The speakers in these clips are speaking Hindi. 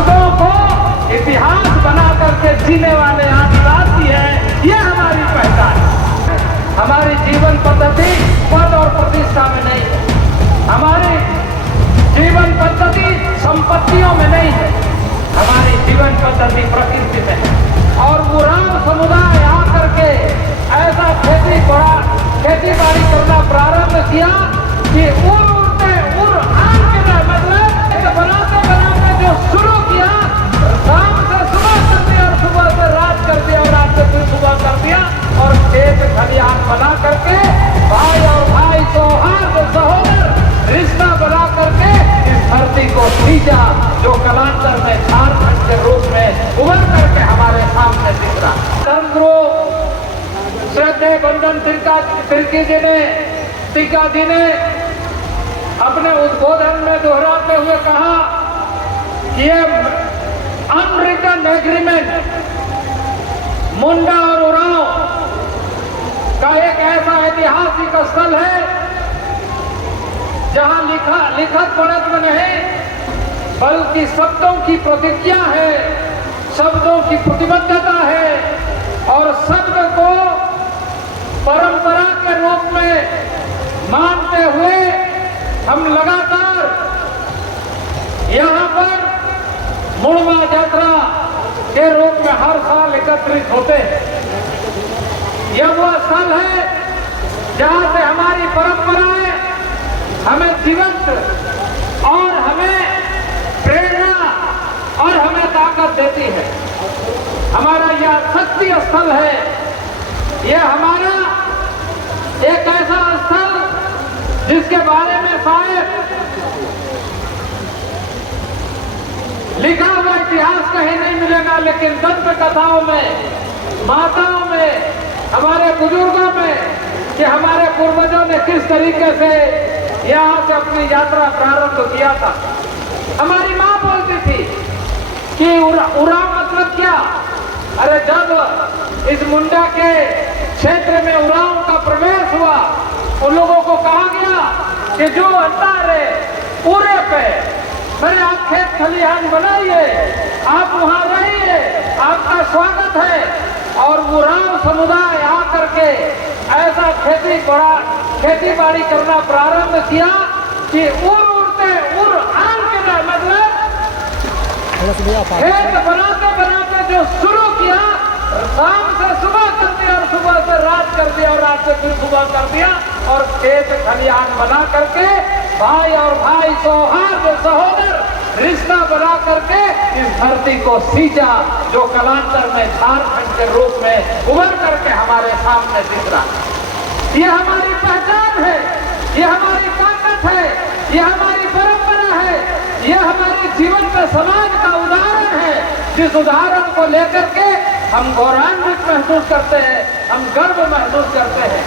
शब्दों को इतिहास बना करके जीने वाले आदिवासी हैं, ये हमारी पहचान है। हमारी जीवन पद्धति पद और प्रतिष्ठा में नहीं है, हमारी जीवन पद्धति संपत्तियों में नहीं है, हमारी जीवन पद्धति प्रकृति में है। और उरांव समुदाय आकर के ऐसा खेती बाड़ी करना प्रारंभ किया कि उड़ते उड़ आन के मतलब बनाते बनाते जो शुरू किया, शाम से सुबह कर दिया और सुबह से रात कर दिया और रात से फिर सुबह कर दिया और खेत खलिहान बना करके भाई और भाई सौहार्द सहोदर रिश्ता बना करके इस धरती को सींचा, जो कलांतर में झारखंड के रूप में उभर करके हमारे सामने दिख रहा। धर्मगुरु श्रद्धेय बंधन तिग्गा जी ने अपने उद्बोधन में दोहराते हुए कहा कि ये अनरिटन एग्रीमेंट मुंडा और उरांव का एक ऐसा ऐतिहासिक स्थल है जहां लिखत पढ़त में नहीं बल्कि शब्दों की प्रतिज्ञा है, शब्दों की प्रतिबद्धता है और शब्द को परंपरा के रूप में मानते हुए हम लगातार यहाँ पर मुड़वा यात्रा के रूप में हर साल एकत्रित होते हैं। यह वो स्थल है जहाँ से हमारी परंपराएं हमें जीवंत और हमें प्रेरणा और हमें ताकत देती है। हमारा यह शक्ति स्थल है, यह हमारा एक ऐसा स्थल जिसके बारे में शायद लिखा हुआ इतिहास कहीं नहीं मिलेगा, लेकिन दंत कथाओं में, माताओं में, हमारे बुजुर्गों में कि हमारे पूर्वजों ने किस तरीके से यहाँ से अपनी यात्रा प्रारंभ किया था। हमारी माँ बोलती थी कि उरांव मतलब क्या? अरे जब इस मुंडा के क्षेत्र में उरांव का प्रवेश हुआ, उन लोगों को कहा गया कि जो अंतर है पूरे पे मेरे आप खेत खलिहान बनाइए, आप वहां रहिए, आपका स्वागत है। और उरांव समुदाय आकर के ऐसा खेती बाड़ी करना प्रारंभ किया कि उड़ते उड़ आन के मतलब खेत बनाते बनाते जो शुरू किया, शाम से सुबह कर दिया और सुबह से रात कर दिया और रात से फिर सुबह कर दिया और खेत खलिहान बना करके भाई और भाई सौहार्द सहोदर रिश्ता बना करके इस धरती को सींचा, जो कलांतर में झारखंड के रूप में उभर करके हमारे सामने दिख रहा। ये हमारी पहचान है, ये हमारी ताकत है, ये हमारी परंपरा है, ये हमारे जीवन में समाज का उदाहरण है, जिस उदाहरण को लेकर के हम गौरवान्वित महसूस करते हैं, हम गर्व महसूस करते हैं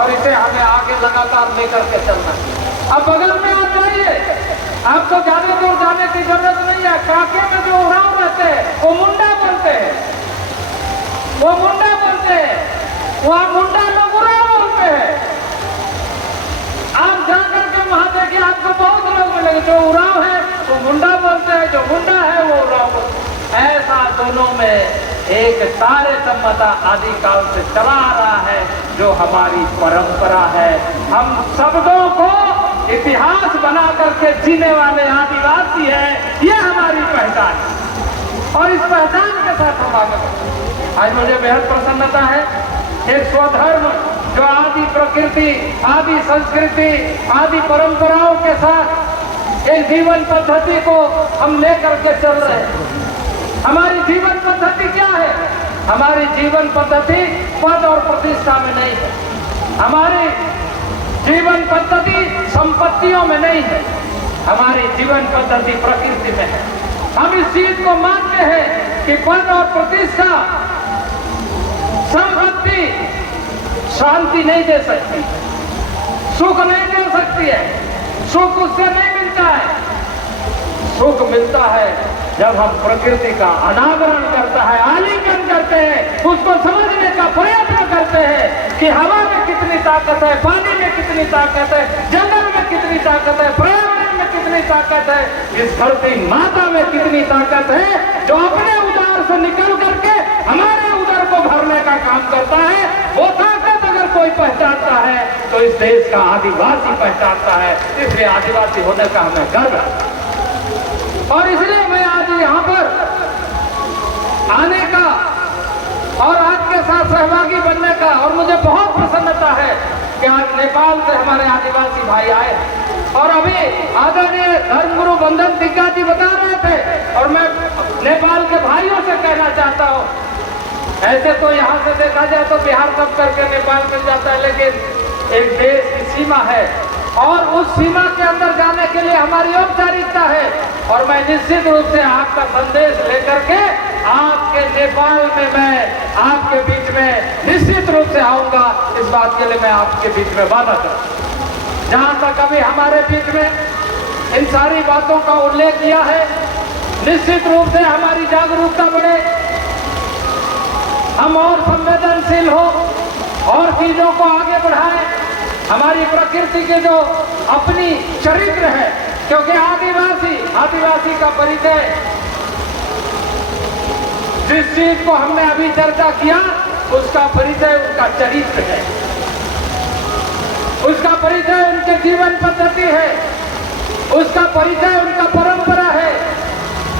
और इसे हमें आगे लगातार लेकर के चलना है। अब बगल में आ जाइए, आपको ज्यादा दूर जाने की जरूरत नहीं है। काके में जो उरांव रहते हैं वो मुंडा बोलते हैं, वो मुंडा बोलते हैं, वहाँ मुंडा लोग उरांव बोलते हैं। आप जाकर के वहां देखिए, आपको बहुत लोग मिलेंगे जो उरांव है वो मुंडा बोलते हैं, जो मुंडा है वो उरांव बोलते हैं। ऐसा दोनों में एक तारे सम्मता आदिकाल से चला आ रहा है, जो हमारी परंपरा है। हम शब्दों को इतिहास बना करके जीने वाले आदिवासी हैं, ये हमारी पहचान है और इस पहचान के साथ हम आगे बढ़ते। आज मुझे बेहद प्रसन्नता है, एक स्वधर्म जो आदि प्रकृति, आदि संस्कृति, आदि परंपराओं के साथ एक जीवन पद्धति को हम लेकर के चल रहे हैं। हमारी जीवन पद्धति क्या है? हमारी जीवन पद्धति पद और प्रतिष्ठा में नहीं है, हमारी जीवन पद्धति संपत्तियों में नहीं है, हमारी जीवन पद्धति प्रकृति में है। हम इस चीज को मानते हैं कि पद और प्रतिष्ठा, संपत्ति शांति नहीं दे सकती, सुख नहीं दे सकती है, सुख उससे नहीं मिलता है। सुख मिलता है जब हम प्रकृति का अनावरण करता है, आलिंगन करते हैं, उसको समझने का प्रयत्न करते हैं कि हवा में कितनी ताकत है, पानी में कितनी ताकत है, जंगल में कितनी ताकत है, पर्यावरण में कितनी ताकत है, इस धरती माता में कितनी ताकत है, जो अपने उदर से निकल करके हमारे उदर को भरने का काम करता है। वो ताकत अगर कोई पहचानता है तो इस देश का आदिवासी पहचानता है। इसलिए आदिवासी होने का हमें गर्व है और इसलिए मैं आज यहाँ पर आने का और आपके साथ सहभागी बनने का, और मुझे बहुत प्रसन्नता है कि आज नेपाल से हमारे आदिवासी भाई आए। और अभी आदरणीय धर्मगुरु बंधन दिग्गा जी बता रहे थे और मैं नेपाल के भाइयों से कहना चाहता हूँ, ऐसे तो यहाँ से देखा जाए तो बिहार सब करके नेपाल मिल जाता है, लेकिन एक देश की सीमा है और उस सीमा के अंदर जाने के लिए हमारी औपचारिकता है। और मैं निश्चित रूप से आपका संदेश लेकर के आपके नेपाल में मैं आपके बीच में निश्चित रूप से आऊंगा। इस बात के लिए मैं आपके बीच में वादा करूं। जहां तक अभी हमारे बीच में इन सारी बातों का उल्लेख किया है, निश्चित रूप से हमारी जागरूकता बढ़े, हम और संवेदनशील हो और चीजों को आगे बढ़ाएं। हमारी प्रकृति के जो अपनी चरित्र है, क्योंकि आदिवासी का परिचय, जिस चीज को हमने अभी चर्चा किया उसका परिचय उनका चरित्र है, उसका परिचय उनके जीवन पद्धति है, उसका परिचय उनका परंपरा है,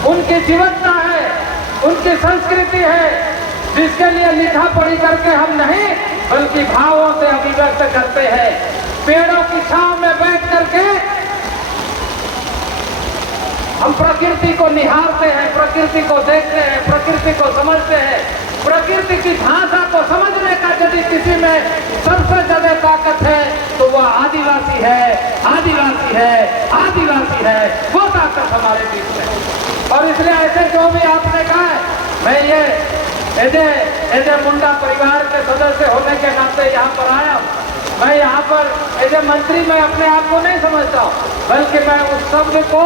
उनकी जीवनता है, उनकी संस्कृति है, जिसके लिए लिखा पढ़ी करके हम नहीं बल्कि भावों से अभिव्यक्त करते हैं। पेड़ों की छांव में बैठ करके हम प्रकृति को निहारते हैं, प्रकृति को देखते हैं, प्रकृति को समझते हैं। प्रकृति की भाषा को समझने का यदि किसी में सबसे ज्यादा ताकत है तो वह आदिवासी है, आदिवासी है, आदिवासी है, वो ताकत हमारे बीच में। और इसलिए ऐसे जो भी आपने कहा है, मैं ये एजे मुंडा परिवार के सदस्य होने के नाते यहाँ पर आया हूँ। मैं यहाँ पर एजे मंत्री मैं अपने आप को नहीं समझता हूँ, बल्कि मैं उस शब्द को,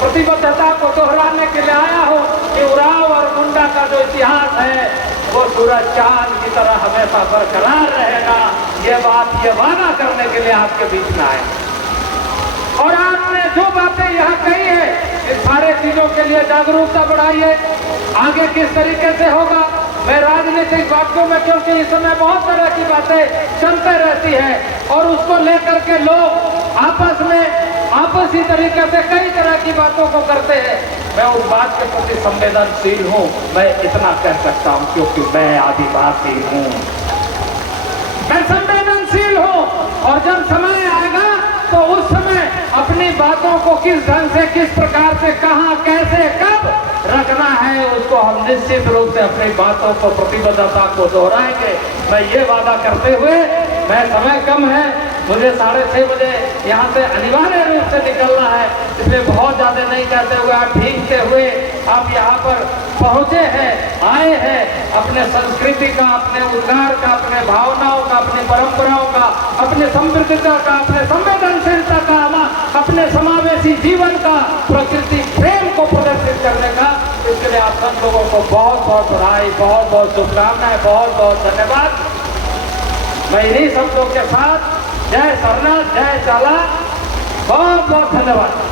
प्रतिबद्धता को दोहराने के लिए आया हूँ कि उराव और मुंडा का जो इतिहास है वो सूरज चांद की तरह हमेशा बरकरार रहेगा। ये बात, ये वादा करने के लिए आपके बीच में आए। और आपने जो बातें यहाँ कही है, इन सारे चीजों के लिए जागरूकता बढ़ाइए। आगे किस तरीके से होगा, मैं राजनीतिक बातों में, क्योंकि इस समय बहुत तरह की बातें चलते रहती है और उसको लेकर के लोग आपस में आपसी तरीके से कई तरह की बातों को करते हैं। मैं उस बात के प्रति संवेदनशील हूँ, मैं इतना कह सकता हूँ क्योंकि मैं आदिवासी हूँ, मैं संवेदनशील हूँ। और जब समय आएगा तो उस समय अपनी बातों को किस ढंग से, किस प्रकार से, कहाँ, कैसे, कब रखना है, उसको हम निश्चित रूप से अपनी बातों को, प्रतिबद्धता को दोहराएंगे। मैं ये वादा करते हुए, मैं समय कम है, मुझे 6:30 बजे यहाँ से अनिवार्य रूप से निकलना है, इसलिए बहुत ज्यादा नहीं कहते हुए, आप भीगते हुए आप यहाँ पर पहुँचे हैं, आए हैं, अपने संस्कृति का, अपने उद्गार का, अपने भावनाओं का, अपनी परंपराओं का, अपने समृद्धता का, अपने संवेदनशीलता का, अपने समावेशी जीवन का, प्रकृति प्रेम को प्रदर्शित करने का। इसके लिए आप सब लोगों को बहुत बहुत बधाई, बहुत बहुत शुभकामनाएं, बहुत बहुत धन्यवाद। मैं इन्हीं शब्दों के साथ जय सरनाथ, जय चाला, बहुत बहुत धन्यवाद।